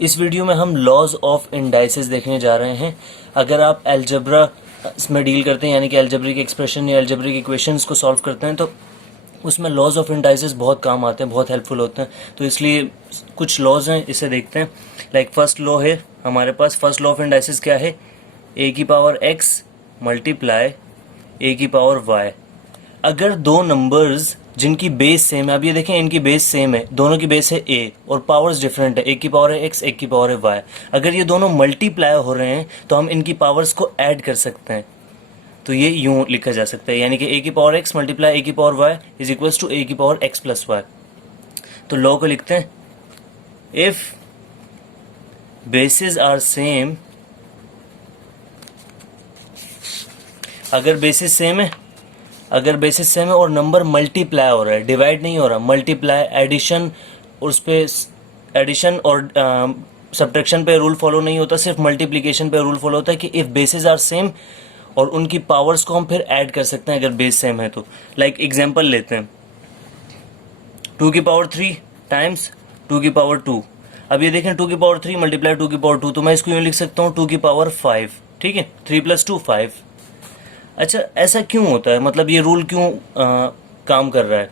इस वीडियो में हम लॉज ऑफ इंडाइसेस देखने जा रहे हैं। अगर आप अलजेब्रा में डील करते हैं यानी कि अलजेब्रिक एक्सप्रेशन या अलजेब्रिक इक्वेशंस को सॉल्व करते हैं तो उसमें लॉज ऑफ इंडाइसेस बहुत काम आते हैं, बहुत हेल्पफुल होते हैं। तो इसलिए कुछ लॉज हैं, इसे देखते हैं। लाइक फर्स्ट लॉ है हमारे पास। फर्स्ट लॉ ऑफ इंडाइसेस क्या है? ए की पावर एक्स मल्टीप्लाई ए की पावर वाई। अगर दो नंबर्स जिनकी बेस सेम है, अब ये देखें इनकी बेस सेम है, दोनों की बेस है ए और पावर्स डिफरेंट है, एक की पावर है एक्स, एक की पावर है वाई। अगर ये दोनों मल्टीप्लाई हो रहे हैं तो हम इनकी पावर्स को ऐड कर सकते हैं। तो ये यूं लिखा जा सकता है, यानी कि ए की पावर एक्स मल्टीप्लाई ए की power y is equals to a की पावर एक्स प्लस वाई। तो लॉ को लिखते हैं, इफ बेसिस आर सेम, अगर बेसिस सेम है, अगर बेसिस सेम है और नंबर मल्टीप्लाई हो रहा है, डिवाइड नहीं हो रहा, मल्टीप्लाई, एडिशन, उस पे एडिशन और सब्ट्रैक्शन पे रूल फॉलो नहीं होता, सिर्फ मल्टीप्लिकेशन पे रूल फॉलो होता है कि इफ बेसिस आर सेम और उनकी पावर्स को हम फिर ऐड कर सकते हैं अगर बेस सेम है तो। लाइक एग्जांपल लेते हैं, 2 की पावर 3 टाइम्स 2 की पावर 2। अब ये देखें 2 की पावर 3 मल्टीप्लाई 2 की पावर 2, तो मैं इसको यूँ लिख सकता हूँ 2 की पावर 5। ठीक है, 3 + 2 5। अच्छा, ऐसा क्यों होता है, मतलब ये रूल क्यों काम कर रहा है?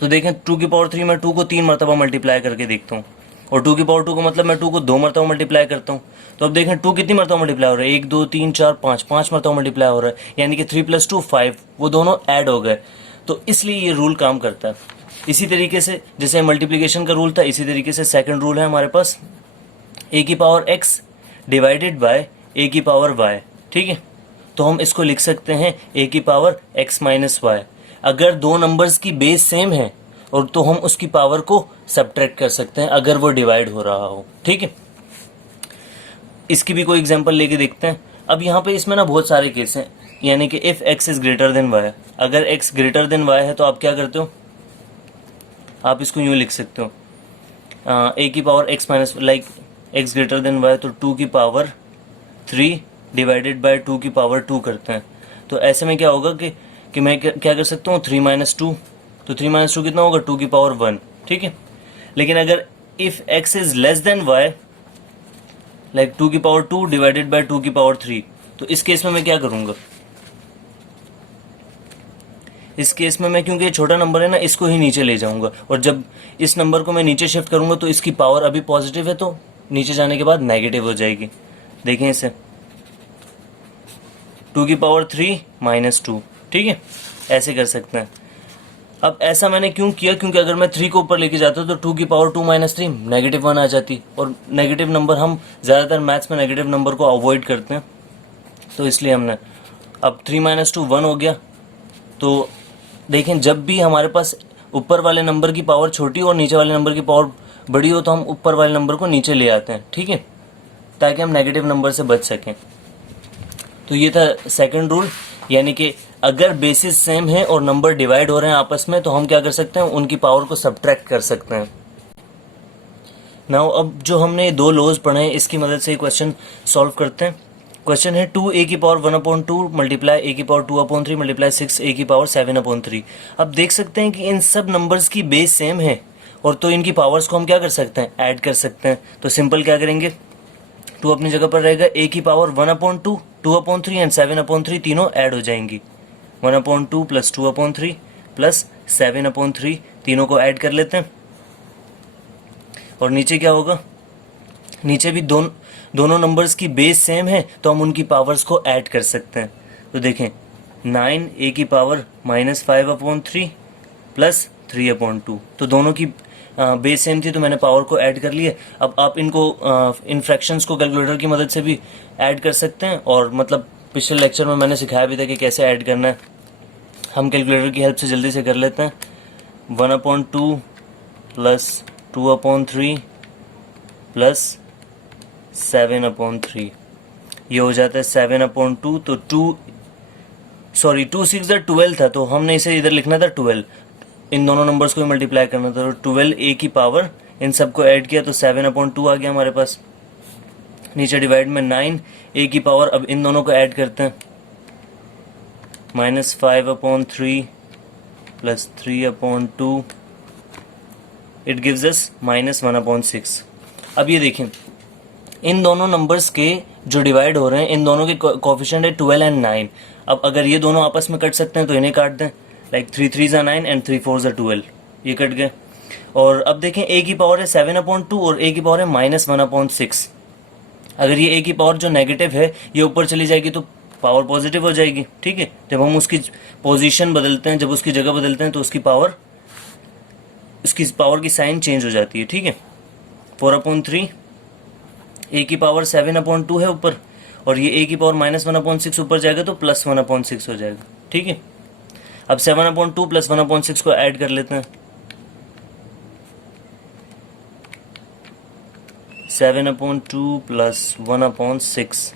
तो देखें 2 की पावर 3 में 2 को 3 मरतबा मल्टीप्लाई करके देखता हूँ और 2 की पावर 2 को मतलब मैं 2 को 2 मरतबा मल्टीप्लाई करता हूँ। तो अब देखें 2 कितनी मरतबा मल्टीप्लाई हो रहा है? 1 2 3 4 5, 5 मरतबा मल्टीप्लाई हो रहा है, यानी कि 3 + 2 5, वो दोनों ऐड हो गए। तो इसलिए ये रूल काम करता है। इसी तरीके से जैसे मल्टीप्लिकेशन का रूल था, इसी तरीके से सेकेंड रूल है हमारे पास, ए की पावर एक्स डिवाइडेड बाय ए की पावर वाई। ठीक है, तो हम इसको लिख सकते हैं ए की पावर एक्स माइनस वाई। अगर दो नंबर्स की बेस सेम है और तो हम उसकी पावर को सब्ट्रैक्ट कर सकते हैं अगर वो डिवाइड हो रहा हो। ठीक है, इसकी भी कोई एग्जांपल लेके देखते हैं। अब यहाँ पे इसमें ना बहुत सारे केस हैं, यानी कि if X is greater than Y, अगर एक्स ग्रेटर देन वाई है तो आप क्या करते हो? आप इसको यूँ लिख सकते हो, ए की power X minus, like X greater than Y, तो 2 की पावर 3 डिवाइडेड बाय 2 की पावर 2 करते हैं। तो ऐसे में क्या होगा कि मैं क्या कर सकता हूँ, 3 - 2, तो 3 - 2 कितना होगा? 2 की पावर 1। ठीक है, लेकिन अगर if X is less than Y, like 2 की पावर 2 डिवाइडेड बाय 2 की पावर 3, तो इस केस में मैं क्या करूँगा? इस केस में मैं, क्योंकि ये छोटा नंबर है ना, इसको ही नीचे ले जाऊंगा, और जब इस नंबर को मैं नीचे शिफ्ट करूंगा तो इसकी पावर अभी पॉजिटिव है तो नीचे जाने के बाद नेगेटिव हो जाएगी। देखें इसे, 2 की पावर 3 - 2। ठीक है, ऐसे कर सकते हैं। अब ऐसा मैंने क्यों किया? क्योंकि अगर मैं 3 को ऊपर लेके जाता तो 2 की पावर 2 - 3 -1 आ जाती, और नेगेटिव नंबर, हम ज़्यादातर मैथ्स में नेगेटिव नंबर को अवॉइड करते हैं, तो इसलिए हमने, अब 3 - 2 1 हो गया। तो देखें, जब भी हमारे पास ऊपर वाले नंबर की पावर छोटी और नीचे वाले नंबर की पावर बड़ी हो तो हम ऊपर वाले नंबर को नीचे ले आते हैं। ठीक है, ताकि हम नेगेटिव नंबर से बच सकें। तो ये था सेकंड रूल, यानी कि अगर बेसिस सेम है और नंबर डिवाइड हो रहे हैं आपस में तो हम क्या कर सकते हैं? उनकी पावर को सब्ट्रैक्ट कर सकते हैं। नाउ अब जो हमने दो लॉज पढ़े हैं इसकी मदद से क्वेश्चन सॉल्व करते हैं। क्वेश्चन है 2 ए की पावर 1/2 मल्टीप्लाई ए की पावर 2/3 मल्टीप्लाई 6 ए की पावर 7/3। अब देख सकते हैं कि इन सब नंबर्स की बेस सेम है और तो इनकी पावर्स को हम क्या कर सकते हैं? ऐड कर सकते हैं। तो सिंपल क्या करेंगे, 2 अपनी जगह पर रहेगा, ए की पावर 1/2 2/3 एंड 7/3 तीनों ऐड हो जाएंगी। 1/2 + 2/3 + 7/3 तीनों को ऐड कर लेते हैं। और नीचे क्या होगा? नीचे भी दोनों नंबर्स की बेस सेम है तो हम उनकी पावर्स को ऐड कर सकते हैं। तो देखें 9 ए की पावर -5/3 + 3/2, तो दोनों की बेस सेम थी तो मैंने पावर को ऐड कर लिए। अब आप इनको इन फ्रैक्शंस को कैलकुलेटर की मदद से भी ऐड कर सकते हैं, और मतलब पिछले लेक्चर में मैंने सिखाया भी था कि कैसे ऐड करना है। हम कैलकुलेटर की हेल्प से जल्दी से कर लेते हैं। 1/2 + 2/3 + 7/3, ये हो जाता है 7/2। तो 2 6 12 था, तो हमने इसे इधर लिखना था 12, इन दोनों नंबर्स को मल्टीप्लाई करना था। तो 12 ए की पावर, इन सबको ऐड किया तो 7/2 आ गया हमारे पास। नीचे डिवाइड में 9 ए की पावर, अब इन दोनों को ऐड करते हैं, -5/3 + 3/2, इट गिव्स अस -1/6। अब ये देखें, इन दोनों नंबर्स के जो डिवाइड हो रहे हैं, इन दोनों के कोफिशिएंट है 12 एंड 9। अब अगर ये दोनों आपस में कट सकते हैं तो इन्हें काट दें, लाइक 3 3 ज़ा 9 एंड 3 4 ज़ा 12, ये कट गए। और अब देखें ए की पावर है 7/2 और ए की पावर है -1/6। अगर ये ए की पावर जो नेगेटिव है ये ऊपर चली जाएगी तो पावर पॉजिटिव हो जाएगी, ठीक है। जब हम उसकी पोजीशन बदलते हैं, जब उसकी जगह बदलते हैं तो उसकी पावर की साइन चेंज हो जाती है, ठीक है। 4/3, ए की पावर 7/2 है ऊपर, और ये ए की पावर -1/6 ऊपर जाएगा तो +1/6 हो जाएगा, ठीक है। अब 7/2 + 1/6 को ऐड कर लेते हैं। 7/2 + 1/6,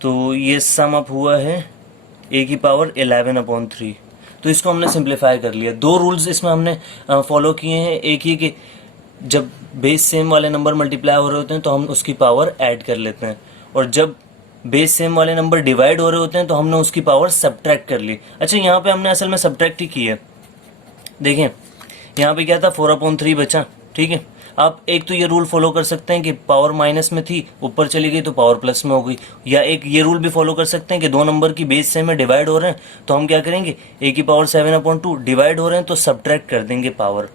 तो ये सम अप हुआ है ए की पावर 11/3। तो इसको हमने सिंप्लीफाई कर लिया। दो रूल्स इसमें हमने फॉलो किए हैं। एक ही कि जब बेस सेम वाले नंबर मल्टीप्लाई हो रहे होते हैं तो हम उसकी पावर ऐड कर लेते हैं, और जब बेस सेम वाले नंबर डिवाइड हो रहे होते हैं तो हमने उसकी पावर सब्ट्रैक्ट कर ली। अच्छा, यहाँ पे हमने असल में सब्ट्रैक्ट ही की है। देखें यहाँ पे क्या था, 4/3 बचा, ठीक है। आप एक तो ये रूल फॉलो कर सकते हैं कि पावर माइनस में थी, ऊपर चली गई तो पावर प्लस में हो गई, या एक ये रूल भी फॉलो कर सकते हैं कि दो नंबर की बेस सेम में डिवाइड हो रहे हैं तो हम क्या करेंगे, ए की पावर 7/2 डिवाइड हो रहे हैं तो सब्ट्रैक्ट कर देंगे पावर,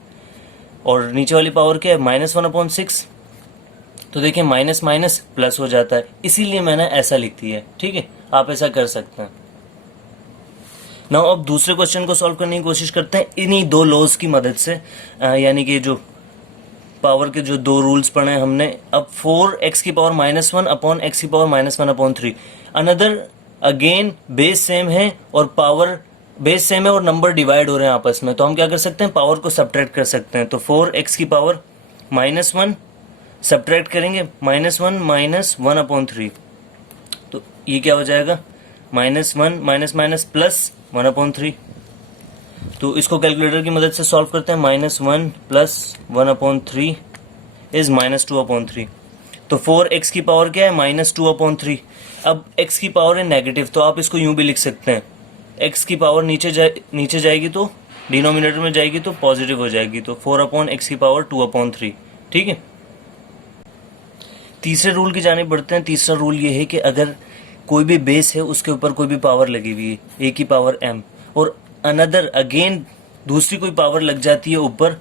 और नीचे वाली पावर क्या है, -1/6। तो देखिए माइनस माइनस प्लस हो जाता है, इसीलिए मैंने ऐसा लिख दिया है, ठीक है। आप ऐसा कर सकते हैं। नाउ अब दूसरे क्वेश्चन को सॉल्व करने की कोशिश करते हैं इन्हीं दो लॉज की मदद से, यानी कि जो पावर के जो दो रूल्स पढ़े हैं हमने। अब 4x की पावर -1 अपॉन x की power -1/3, another again base same है और पावर बेस सेम है और नंबर डिवाइड हो रहे हैं आपस में, तो हम क्या कर सकते हैं, पावर को सब्ट्रैक्ट कर सकते हैं। तो 4x की पावर -1 सब्ट्रैक्ट करेंगे, -1 -1/3, तो ये क्या हो जाएगा, -1 माइनस माइनस प्लस 1/3। तो इसको कैलकुलेटर की मदद से सॉल्व करते हैं। -1 + 1/3 इज -2/3। तो 4x की पावर क्या है, -2/3। अब x की पावर है नेगेटिव, तो आप इसको यूं भी लिख सकते हैं, x की पावर नीचे जाएगी तो डिनोमिनेटर में जाएगी तो पॉजिटिव हो जाएगी, तो 4/x की पावर 2/3, ठीक है। तीसरे रूल की जाने बढ़ते हैं। तीसरा रूल ये है कि अगर कोई भी बेस है उसके ऊपर कोई भी पावर लगी हुई है, ए की पावर m, और अनदर अगेन दूसरी कोई पावर लग जाती है ऊपर,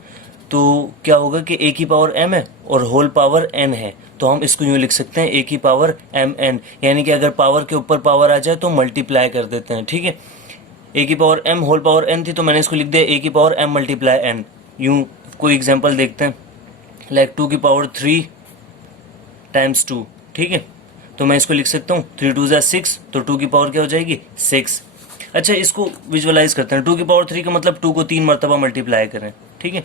तो क्या होगा कि ए की पावर m है और होल पावर n है, तो हम इसको यूँ लिख सकते हैं ए की पावर mn, यानी कि अगर पावर के ऊपर पावर आ जाए तो मल्टीप्लाई कर देते हैं, ठीक है। ए की power m whole power n थी तो मैंने इसको लिख दिया ए की पावर m × n। यूँ कोई एग्जांपल देखते हैं, लाइक 2 की पावर 3 × 2, ठीक है। तो मैं इसको लिख सकता हूँ 3 2 ज़ा 6, तो 2 की पावर क्या हो जाएगी, 6। अच्छा, इसको विजुअलाइज करते हैं। 2 की पावर 3 का मतलब 2 को 3 मरतबा मल्टीप्लाई करें, ठीक है।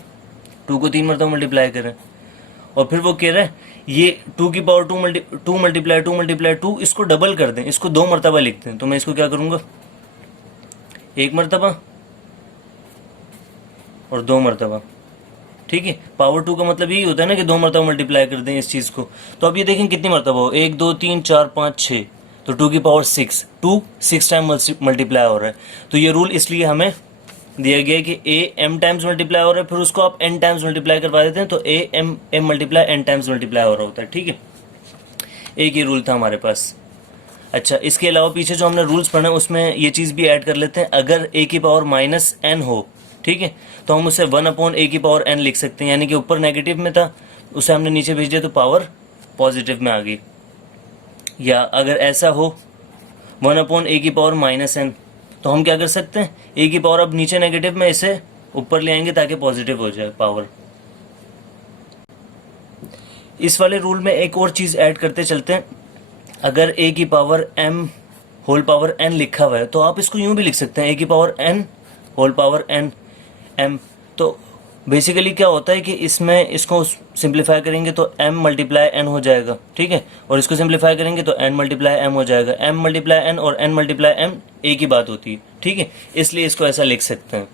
2 को 3 मरतबा मल्टीप्लाई करें, और फिर वो कह रहा है ये 2 की पावर 2 मल्टीप्लाई 2, इसको डबल कर दें, इसको 2 मरतबा लिखते हैं। तो मैं इसको क्या करूँगा, 1 मरतबा और 2 मरतबा, ठीक है। पावर 2 का मतलब यही होता है ना कि 2 मरतबा मल्टीप्लाई कर दें इस चीज़ को। तो अब ये देखें कितनी मरतबा हो, 1 2 3 4 5 6, तो 2 की पावर 6, 2 6 टाइम मल्टीप्लाई हो रहा है। तो ये रूल इसलिए हमें दिया गया है कि ए m टाइम्स मल्टीप्लाई हो रहा है, फिर उसको आप n टाइम्स मल्टीप्लाई करवा देते हैं तो ए m multiply n times multiply हो रहा होता है, ठीक है। एक ही रूल था हमारे पास। अच्छा, इसके अलावा पीछे जो हमने रूल्स पढ़े उसमें ये चीज़ भी ऐड कर लेते हैं। अगर a की पावर -n हो, ठीक है, तो हम उसे 1/a की पावर n लिख सकते हैं, यानी कि ऊपर नेगेटिव में था उसे हमने नीचे भेज दिया तो पावर पॉजिटिव में आ गई। या अगर ऐसा हो 1/a की पावर -n, तो हम क्या कर सकते हैं, a की पावर अब नीचे नेगेटिव में इसे ऊपर ले आएंगे ताकि पॉजिटिव हो जाए पावर। इस वाले रूल में एक और चीज़ ऐड करते चलते हैं। अगर a की power m whole power n लिखा हुआ है तो आप इसको यूं भी लिख सकते हैं, a की power n whole power n m। तो बेसिकली क्या होता है कि इसमें इसको सिंप्लीफाई करेंगे तो m × n हो जाएगा, ठीक है, और इसको सिंप्लीफाई करेंगे तो n × m हो जाएगा। m × n और n × m एक ही बात होती है, ठीक है, इसलिए इसको ऐसा लिख सकते हैं।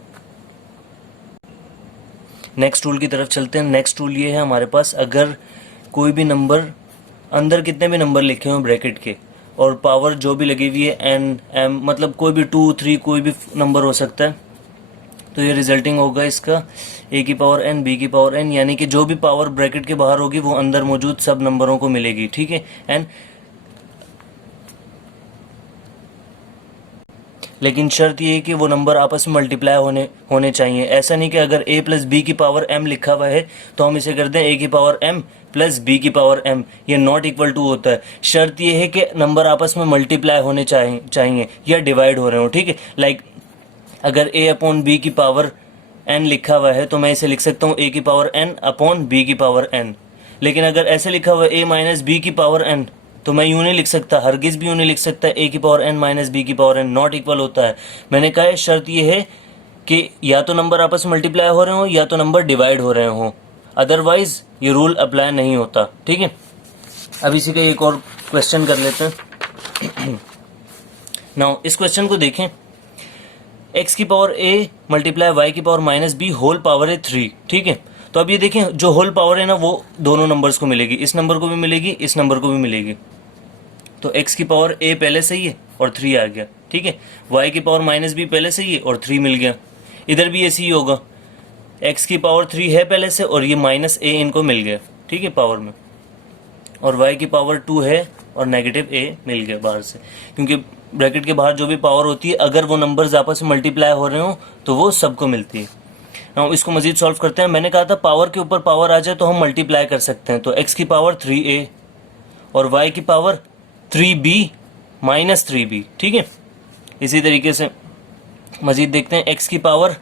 नेक्स्ट रूल की तरफ चलते हैं। नेक्स्ट रूल ये है हमारे पास, अगर कोई भी नंबर अंदर कितने भी नंबर लिखे हों ब्रैकेट के और पावर जो भी लगी हुई है n m, मतलब कोई भी 2 3 कोई भी नंबर हो सकता है, तो ये रिजल्टिंग होगा इसका a की पावर n b की पावर n, यानी कि जो भी पावर ब्रैकेट के बाहर होगी वो अंदर मौजूद सब नंबरों को मिलेगी, ठीक है। एंड लेकिन शर्त ये है कि वो नंबर आपस में मल्टीप्लाई होने चाहिए। ऐसा नहीं कि अगर a प्लस बी की पावर m लिखा हुआ है तो हम इसे कर दें a की पावर m प्लस b की पावर m, ये नॉट इक्वल टू होता है। शर्त ये है कि नंबर आपस में मल्टीप्लाई होने चाहिए या डिवाइड हो रहे हो, ठीक है। लाइक अगर a अपॉन बी की पावर n लिखा हुआ है तो मैं इसे लिख सकता हूँ a की पावर n अपॉन b की पावर n। लेकिन अगर ऐसे लिखा हुआ है a माइनस बी की पावर n तो मैं यूँ नहीं लिख सकता, हरगिज़ भी यूँ नहीं लिख सकता a की पावर n माइनस बी की पावर n, नॉट इक्वल होता है। मैंने कहा है शर्त ये है कि या तो नंबर आपस में मल्टीप्लाई हो रहे हो या तो नंबर डिवाइड हो रहे हो, अदरवाइज ये रूल अप्लाई नहीं होता, ठीक है। अब इसी का एक और क्वेश्चन कर लेते हैं। नाउ इस क्वेश्चन को देखें, x की पावर a मल्टीप्लाई y की power minus B whole power है 3, ठीक है। तो अब ये देखें जो होल पावर है ना वो दोनों नंबर्स को मिलेगी, इस नंबर को भी मिलेगी, इस नंबर को भी मिलेगी। तो x की पावर a पहले से ही है और 3 आ गया, ठीक है। y की पावर माइनस बी पहले से ही है और 3 मिल गया। इधर भी ऐसे ही होगा, x की पावर 3 है पहले से और ये माइनस a इनको मिल गया, ठीक है, पावर में। और y की पावर 2 है और नेगेटिव a मिल गया बाहर से, क्योंकि ब्रैकेट के बाहर जो भी पावर होती है अगर वो नंबर्स आपस में मल्टीप्लाई हो रहे हो तो वो सबको मिलती है। नाउ इसको मजीद सॉल्व करते हैं। मैंने कहा था पावर के ऊपर पावर आ जाए तो हम मल्टीप्लाई कर सकते हैं। तो x की पावर 3a और y की पावर 3b माइनस 3b, ठीक है। इसी तरीके से मजीद देखते हैं, x की पावर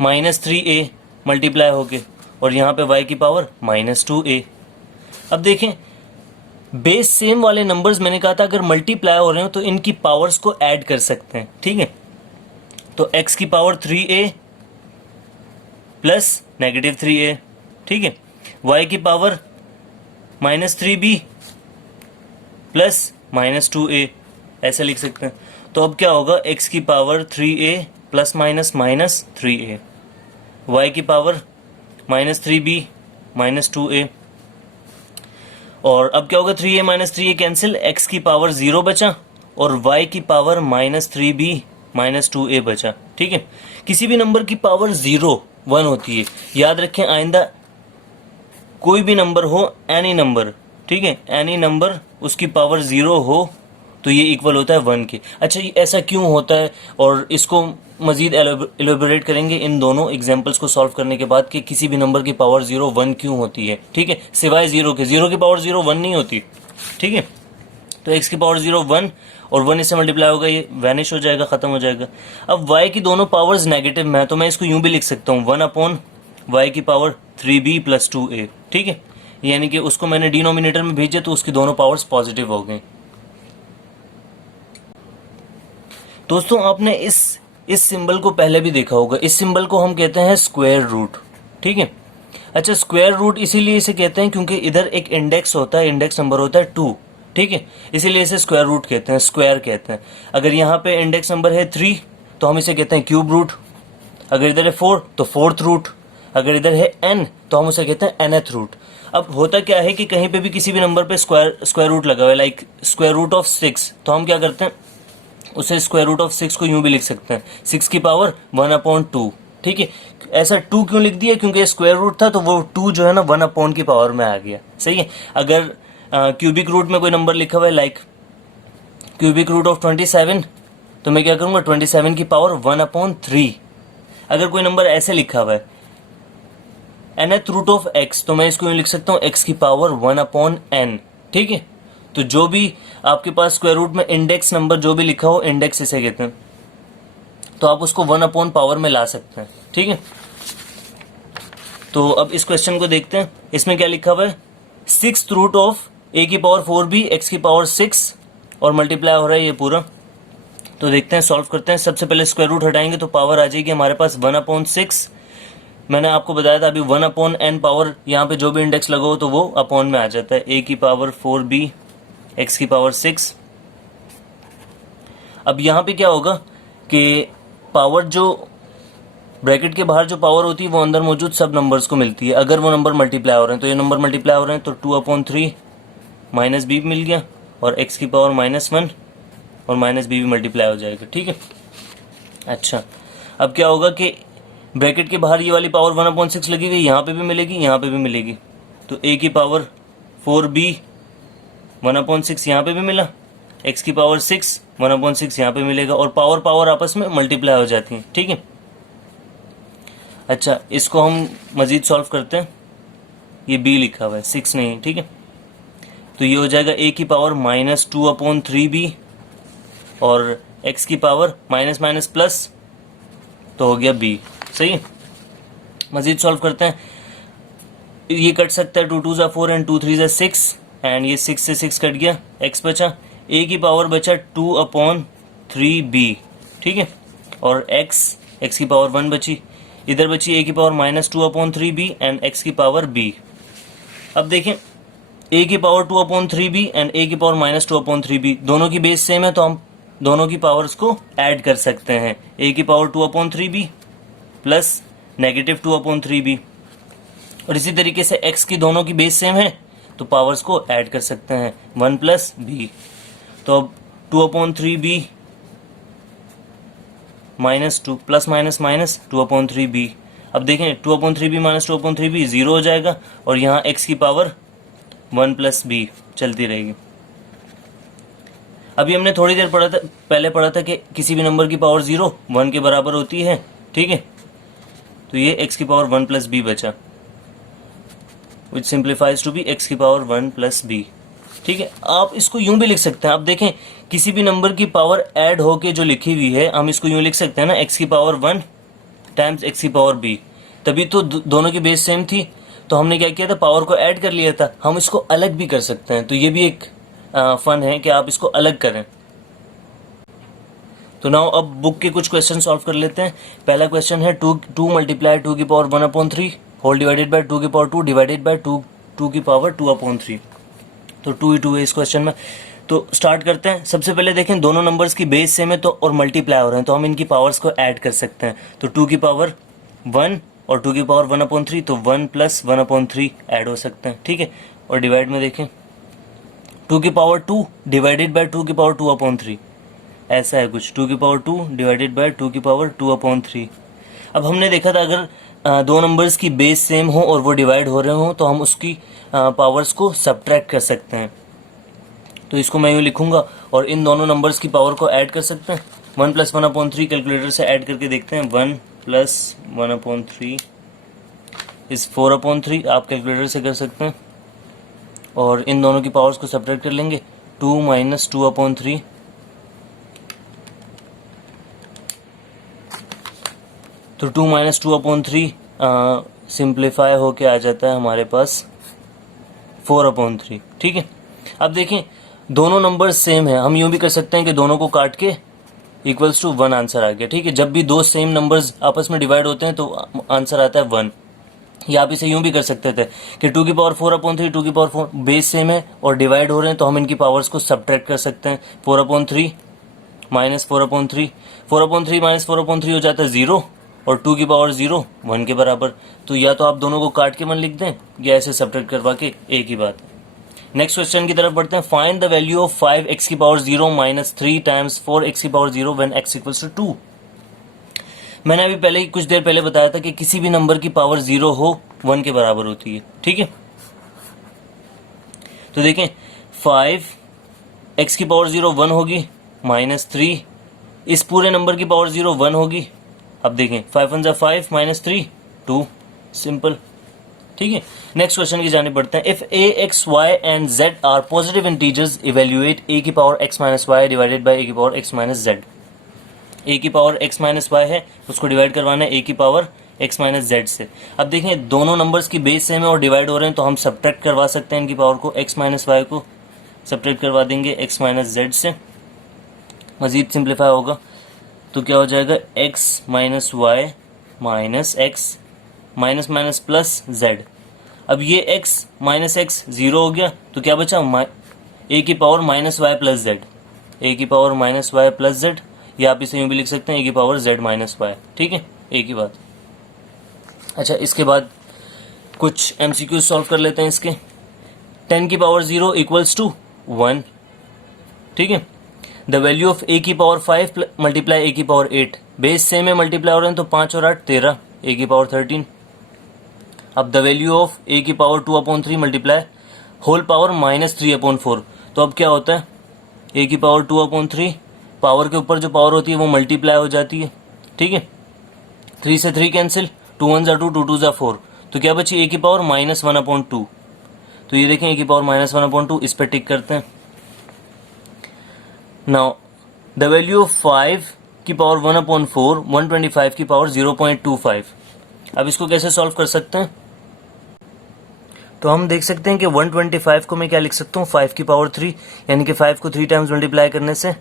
माइनस 3a मल्टीप्लाई होके और यहाँ पे y की पावर माइनस 2a। अब देखें बेस सेम वाले नंबर्स मैंने कहा था अगर मल्टीप्लाई हो रहे हो तो इनकी पावर्स को ऐड कर सकते हैं, ठीक है। तो x की power 3a plus negative 3a, ठीक है। y की power minus 3b plus minus 2a, ऐसे लिख सकते हैं। तो अब क्या होगा, x की power 3a plus minus minus 3a, y की power minus 3b minus 2a, और अब क्या होगा 3a minus 3a cancel, x की पावर 0 बचा और y की power minus 3b minus 2a बचा, ठीक है। किसी भी नंबर की पावर 0 1 होती है, याद रखें आइंदा कोई भी नंबर हो, एनी नंबर, ठीक है, एनी नंबर उसकी पावर 0 हो तो ये इक्वल होता है 1 के। अच्छा ये ऐसा क्यों होता है और इसको मजीद एलोबरेट करेंगे इन दोनों एग्जांपल्स को सॉल्व करने के बाद कि किसी भी नंबर की पावर 0 1 क्यों होती है, ठीक है, सिवाय 0 के। 0 की पावर 0 1 नहीं होती, ठीक है। तो x की पावर 0 1 और 1 इससे मल्टीप्लाई होगा, ये वैनिश हो जाएगा, ख़त्म हो जाएगा। अब y की दोनों पावर्स नेगेटिव में है तो मैं इसको यूं भी लिख सकता हूँ 1 अपॉन y की पावर 3b प्लस 2a, ठीक है। यानी कि उसको मैंने डिनोमिनेटर में भेजे तो उसकी दोनों पावर्स पॉजिटिव हो गई। दोस्तों आपने इस सिंबल को पहले भी देखा होगा, इस सिंबल को हम कहते हैं स्क्वायर रूट, ठीक है। अच्छा स्क्वायर रूट इसीलिए इसे कहते हैं क्योंकि इधर एक इंडेक्स होता है, इंडेक्स नंबर होता है 2, ठीक है, इसीलिए इसे स्क्वायर रूट कहते हैं, स्क्वायर कहते हैं। अगर यहाँ पे इंडेक्स नंबर है 3 तो हम इसे कहते हैं क्यूब रूट, अगर इधर है 4 तो फोर्थ रूट, अगर इधर है n तो हम उसे कहते हैं nth रूट। अब होता क्या है कि कहीं पे भी किसी भी नंबर पे स्क्वायर रूट लगा हुआ है, लाइक स्क्वायर रूट ऑफ 6, तो हम क्या करते हैं उसे स्क्वायर रूट ऑफ 6 को यूं भी लिख सकते हैं 6 की पावर 1/2, ठीक है। ऐसा 2 क्यों लिख दिया, क्योंकि स्क्वायर रूट था तो वो 2 जो है ना 1 की पावर में आ गया, सही है। अगर क्यूबिक रूट में कोई नंबर लिखा हुआ है लाइक क्यूबिक रूट ऑफ 27 तो मैं क्या करूँगा 27 की पावर 1/3। अगर कोई नंबर ऐसे लिखा हुआ है nth रूट ऑफ x तो मैं इसको यूँ लिख सकता हूँ x की पावर 1/n, ठीक है। तो जो भी आपके पास स्क्वायर रूट में इंडेक्स नंबर जो भी लिखा हो इंडेक्स इसे कहते हैं, तो आप उसको 1 पावर में ला सकते हैं, ठीक है। तो अब इस क्वेश्चन को देखते हैं, इसमें क्या लिखा हुआ है 6th रूट ऑफ a की पावर 4b x की पावर 6 और मल्टीप्लाई हो रहा है ये पूरा। तो देखते हैं सॉल्व करते हैं। सबसे पहले स्क्वायर रूट हटाएंगे तो पावर आ जाएगी हमारे पास 1/6। मैंने आपको बताया था अभी 1/n पावर यहाँ पे जो भी इंडेक्स लगा हो तो वो अपॉन में आ जाता है, a की पावर 4b x की पावर 6। अब यहाँ पे क्या होगा कि पावर जो ब्रैकेट के बाहर जो पावर होती है वो अंदर मौजूद सब नंबर्स को मिलती है। अगर वो नंबर मल्टीप्लाई हो रहे हैं तो ये नंबर मल्टीप्लाई हो रहे हैं तो 2/3 माइनस b मिल गया और x की पावर -1 और -b भी मल्टीप्लाई हो जाएगा, ठीक है। अच्छा अब क्या होगा कि ब्रैकेट के बाहर ये वाली पावर 1/6 लगी हुई, यहाँ पे भी मिलेगी, यहाँ पे भी मिलेगी, तो a की पावर 4b 1/6 यहाँ पे भी मिला, x की पावर 6 1/6 यहाँ पे मिलेगा, और पावर पावर आपस में मल्टीप्लाई हो जाती है। ठीक है, अच्छा इसको हम मज़ीद सॉल्व करते हैं। ये b लिखा हुआ है, 6 नहीं, ठीक है, तो ये हो जाएगा a की पावर -2/3b और x की पावर माइनस माइनस प्लस, तो हो गया b। सही है, मज़ीद सॉल्व करते हैं। ये कट सकता है, 2 2 ज़ा 4 एंड 2 3 ज़ा 6 एंड ये 6 से 6 कट गया, x बचा, a की पावर बचा 2/3b, ठीक है, और x की पावर 1 बची, इधर बची a की पावर -2/3b एंड x की पावर b। अब देखें a की पावर 2/3b एंड a की पावर -2/3b, दोनों की बेस सेम है तो हम दोनों की पावर्स को ऐड कर सकते हैं। a की पावर 2/3b प्लस -2/3b, और इसी तरीके से x की दोनों की बेस सेम है तो पावर्स को ऐड कर सकते हैं, 1 + b। तो अब 2/3b -2 plus minus minus 2/3b। अब देखें 2/3b - 2/3b 0 हो जाएगा, और यहाँ x की पावर 1 + b चलती रहेगी। अभी हमने थोड़ी देर पहले पढ़ा था कि किसी भी नंबर की पावर 0 1 के बराबर होती है, ठीक है, तो ये x की पावर 1 + b बचा, विच सिंप्लीफाइज टू बी x की पावर 1 + b। ठीक है, आप इसको यूं भी लिख सकते हैं। आप देखें किसी भी नंबर की पावर ऐड होके जो लिखी हुई है, हम इसको यूं लिख सकते हैं ना, x की पावर 1 टाइम्स x की पावर b, तभी तो दोनों की बेस सेम थी, तो हमने क्या किया था, पावर को ऐड कर लिया था। हम इसको अलग भी कर सकते हैं, तो ये भी एक फन है कि आप इसको अलग करें। तो नाउ अब बुक के कुछ क्वेश्चन सॉल्व कर लेते हैं। पहला क्वेश्चन है 2 × 2 की पावर 1/3 होल डिवाइडेड बाय 2 की पावर 2 डिवाइडेड बाय 2 की पावर 2/3। तो 2 ही 2 है इस क्वेश्चन में। तो स्टार्ट करते हैं। सबसे पहले देखें दोनों नंबर्स की बेस सेम है तो और मल्टीप्लाई हो रहे हैं, तो हम इनकी पावर्स को ऐड कर सकते हैं। तो 2 की पावर 1 और 2 की पावर 1/3, तो 1 + 1/3 ऐड हो सकते हैं, ठीक है। और डिवाइड में देखें 2 की पावर 2 डिवाइडेड बाय 2 की पावर 2/3, ऐसा है कुछ, 2 की पावर 2 डिवाइडेड बाय 2 की पावर 2/3। अब हमने देखा था अगर दो नंबर्स की बेस सेम हो और वो डिवाइड हो रहे हो तो हम उसकी पावर्स को सब्ट्रैक्ट कर सकते हैं। तो इसको मैं यूँ लिखूंगा और इन दोनों नंबर्स की पावर को ऐड कर सकते हैं। 1 + 1/3 कैलकुलेटर से ऐड करके देखते हैं। 1 + 1/3 इस 4/3 आप कैलकुलेटर से कर सकते हैं, और इन दोनों की पावर्स को सब्ट्रैक्ट कर लेंगे। 2 - 2/3, तो 2 - 2/3 सिंप्लीफाई होके आ जाता है हमारे पास 4/3, ठीक है। अब देखें दोनों नंबर सेम है, हम यूं भी कर सकते हैं कि दोनों को काट के = 1 आंसर आ गया, ठीक है। जब भी दो सेम नंबर्स आपस में डिवाइड होते हैं तो आंसर आता है 1। या आप इसे यूं भी कर सकते थे कि 2 की पावर 4/3 2 की पावर 4 बेस सेम है और डिवाइड हो रहे हैं तो हम इनकी पावर्स को सब्ट्रैक्ट कर सकते हैं। 4/3 - 4/3, 4/3 - 4/3 हो जाता है 0, और 2 की पावर 0 1 के बराबर। तो या तो आप दोनों को काट के 1 लिख दें या ऐसे सब्ट्रैक्ट करवा के, एक ही बात। नेक्स्ट क्वेश्चन की तरफ बढ़ते हैं। Find the value of 5x की पावर 0 - 3 टाइम्स 4x की पावर 0 व्हेन x = 2। मैंने अभी पहले कुछ देर पहले बताया था कि किसी भी नंबर की पावर 0 हो 1 के बराबर होती है, ठीक है। तो देखें 5x की पावर 0 1 होगी, -3 इस पूरे नंबर की पावर 0 1 होगी। अब देखें 5 × 5 -3 2, सिंपल, ठीक है। नेक्स्ट क्वेश्चन की जानिब बढ़ते हैं। If a x y and z are positive integers evaluate a की power x - y divided by a की पावर x - z। a की पावर x - y है, उसको डिवाइड करवाना है a की पावर x - z से। अब देखें दोनों नंबर्स की बेस सेम है और डिवाइड हो रहे हैं तो हम सब्ट्रैक्ट करवा सकते हैं इनकी पावर को। x - y को सब्ट्रैक्ट करवा देंगे x - z से, मज़ीद सिंप्लीफाई होगा तो क्या हो जाएगा, x - y minus x minus minus plus z। अब ये x - x 0 हो गया तो क्या बचा, a की पावर -y + z, a की पावर -y + z, या आप इसे यूँ भी लिख सकते हैं a की पावर z - y, ठीक है, एक ही बात। अच्छा इसके बाद कुछ MCQ सॉल्व कर लेते हैं इसके। 10 की पावर 0 = 1, ठीक है। द वैल्यू ऑफ ए की पावर 5 मल्टीप्लाई ए की पावर 8, बेस सेम है, मल्टीप्लाई हो रहे हैं तो 5 और 8 13, ए की पावर 13। अब द वैल्यू ऑफ ए की पावर 2/3 मल्टीप्लाई होल पावर -3/4, तो अब क्या होता है, ए की पावर 2/3, पावर के ऊपर जो पावर होती है वो मल्टीप्लाई हो जाती है, ठीक है। 3 से 3 कैंसिल, 2 1 2, 2 2 4, तो क्या बची ए की पावर -1/2। तो ये देखें ए की पावर -1/2, इस पर टिक करते हैं। नाउ द वैल्यू ऑफ 5 की पावर 1/4, 125 की पावर 0.25। अब इसको कैसे सॉल्व कर सकते हैं, तो हम देख सकते हैं कि 125 को मैं क्या लिख सकता हूँ, 5 की पावर 3, यानी कि 5 को 3 टाइम्स मल्टीप्लाई करने से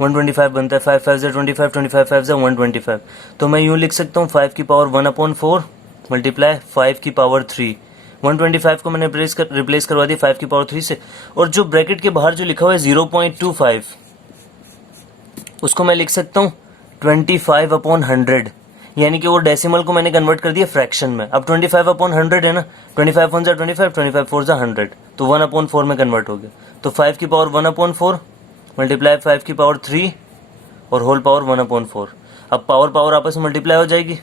125 बनता है। 5 5 से 25, 25 5 से 125। तो मैं यूँ लिख सकता हूँ 5 की पावर 1/4 मल्टीप्लाई 5 की पावर 3। 125 को मैंने रिप्लेस करवा दिया 5 की पावर 3 से, और जो ब्रैकेट के बाहर जो लिखा हुआ है 0.25, उसको मैं लिख सकता हूँ 25/100, यानी कि वो डेसिमल को मैंने कन्वर्ट कर दिया फ्रैक्शन में। अब 25/100 है ना, 25 1 जा 25, 25 4 जा 100, तो 1/4 में कन्वर्ट हो गया। तो 5 की पावर 1/4 मल्टीप्लाई 5 की पावर 3 और होल पावर 1/4। अब पावर पावर आपस में मल्टीप्लाई हो जाएगी,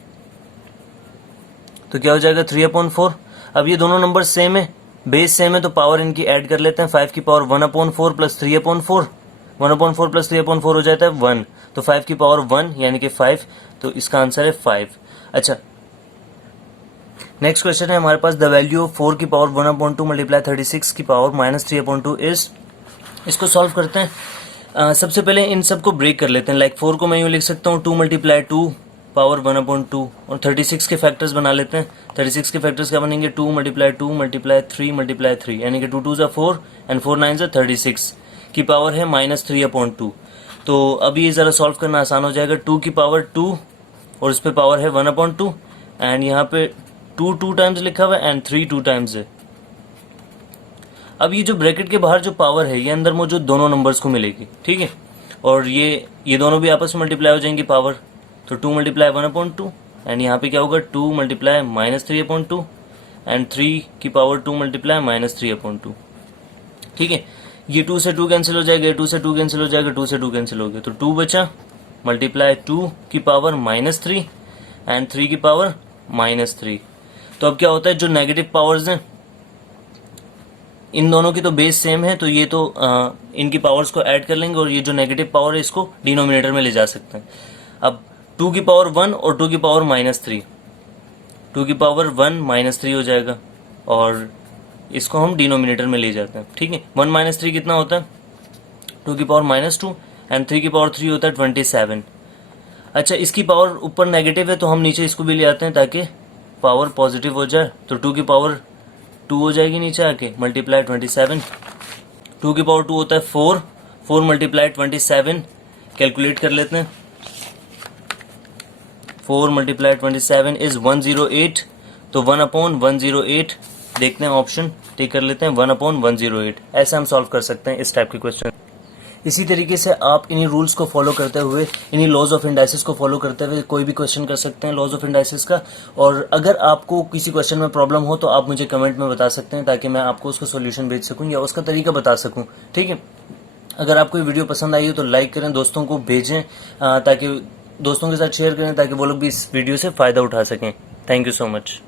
तो क्या हो जाएगा 3/4। अब ये दोनों नंबर सेम है, बेस सेम है, तो पावर इनकी ऐड कर लेते हैं। 5 की पावर 1/4 प्लस 3/4, 1/4 प्लस 3/4 हो जाता है 1, तो 5 की पावर 1 यानी कि 5, तो इसका आंसर है 5। अच्छा, नेक्स्ट क्वेश्चन है हमारे पास, द वैल्यू ऑफ 4 की पावर 1/2 मल्टीप्लाई 36 की पावर -3/2 इज। इसको सॉल्व करते हैं। सबसे पहले इन सबको ब्रेक कर लेते हैं। लाइक 4 को मैं यूँ लिख सकता हूँ 2 मल्टीप्लाई 2 पावर 1/2, और 36 के फैक्टर्स बना लेते हैं। 36 के फैक्टर्स क्या बनेंगे, 2 मल्टीप्लाई 2 मल्टीप्लाई 3 मल्टीप्लाई 3, यानी कि 2 2 जा 4 एंड 4 9 जा 36 की पावर है -3/2। तो अभी ये ज़रा सॉल्व करना आसान हो जाएगा। 2 की पावर 2 और इस पे पावर है 1/2, एंड यहाँ पे 2 2 टाइम्स लिखा हुआ है एंड 3 2 टाइम्स है। अब ये जो ब्रैकेट के बाहर जो पावर है ये अंदर मौजूद दोनों नंबर्स को मिलेगी, ठीक है, और ये दोनों भी आपस में मल्टीप्लाई हो जाएंगी पावर। तो 2 मल्टीप्लाई 1/2 एंड यहाँ पे क्या होगा 2 मल्टीप्लाई -3/2 एंड 3 की पावर 2 मल्टीप्लाई -3/2, ठीक है। ये 2 से 2 कैंसिल हो जाएगा, 2 से 2 कैंसिल हो जाएगा, 2 से 2 कैंसिल हो गया, तो 2 बचा मल्टीप्लाई 2 की पावर -3 एंड 3 की पावर -3। तो अब क्या होता है, जो नेगेटिव पावर्स हैं इन दोनों की तो बेस सेम है, तो ये तो इनकी पावर्स को ऐड कर लेंगे और ये जो नेगेटिव पावर है इसको डिनोमिनेटर में ले जा सकते हैं। अब 2 की पावर 1 और 2 की पावर -3, 2 की पावर 1 -3 हो जाएगा और इसको हम डिनोमिनेटर में ले जाते हैं, ठीक है। 1 - 3 कितना होता है, 2 की पावर -2 एंड 3 की पावर 3 होता है 27। अच्छा, इसकी पावर ऊपर नेगेटिव है तो हम नीचे इसको भी ले आते हैं ताकि पावर पॉजिटिव हो जाए। तो 2 की पावर 2 हो जाएगी नीचे आके, मल्टीप्लाई 27। 2 की पावर 2 होता है 4, 4 मल्टीप्लाई 27, कैलकुलेट कर लेते हैं। 4 मल्टीप्लाई 27 इज 108, तो 1/108 देखते हैं, ऑप्शन टिक कर लेते हैं 1/108। ऐसे हम सॉल्व कर सकते हैं इस टाइप के क्वेश्चन। इसी तरीके से आप इन्हीं रूल्स को फॉलो करते हुए, इन्हीं लॉज ऑफ इंडाइसिस को फॉलो करते हुए कोई भी क्वेश्चन कर सकते हैं लॉज ऑफ इंडाइसिस का। और अगर आपको किसी क्वेश्चन में प्रॉब्लम हो तो आप मुझे कमेंट में बता सकते हैं ताकि मैं आपको उसका सॉल्यूशन भेज सकूं या उसका तरीका बता सकूं, ठीक है। अगर आपको ये वीडियो पसंद आई हो तो लाइक करें, दोस्तों को भेजें, ताकि दोस्तों के साथ शेयर करें ताकि वो लोग भी इस वीडियो से फ़ायदा उठा सकें। Thank you so much.